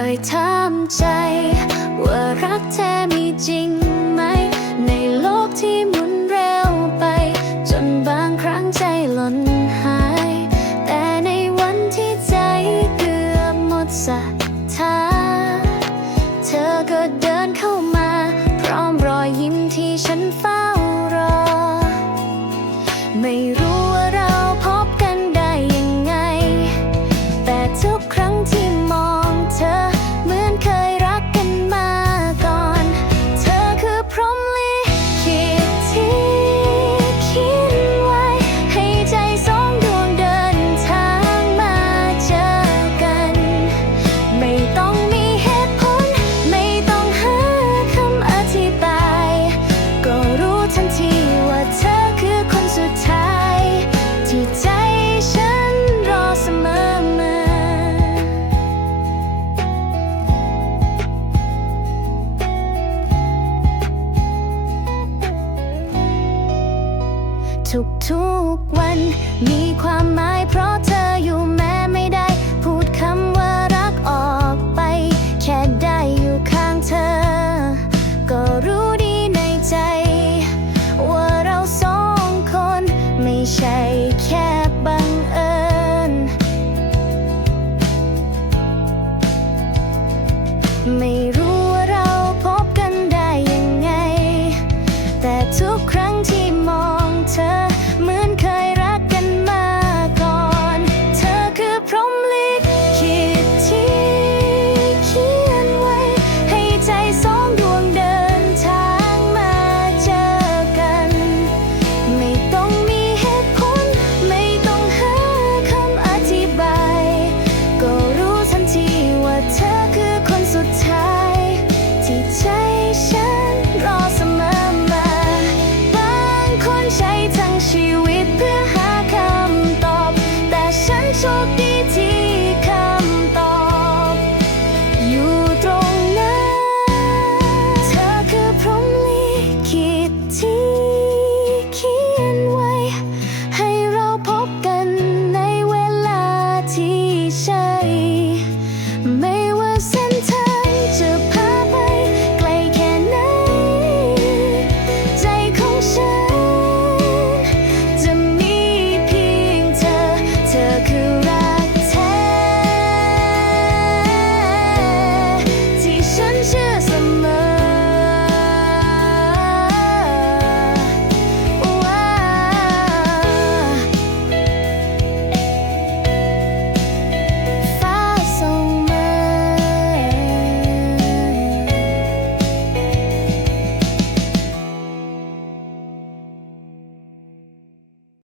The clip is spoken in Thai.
คยถามใจ ว่ารักแท้มีจริงไหม ในโลกที่หมุนเร็วไป จนบางครั้งใจหล่นหาย แต่ในวันที่ใจเกือบหมดศรัทธาเธอก็เดินเข้ามา พร้อมรอยยิ้มที่ฉันเฝ้ารอ ไม่รู้ ทุกทุกวัน มีความหมายเพราะเธออยู่แม้ไม่ได้ พูดคำว่ารักออกไป แค่ได้อยู่ข้างเธอ ก็รู้ดีในใจ ว่าเราสองคนไม่ใช่แค่บังเอิญ ไม่รู้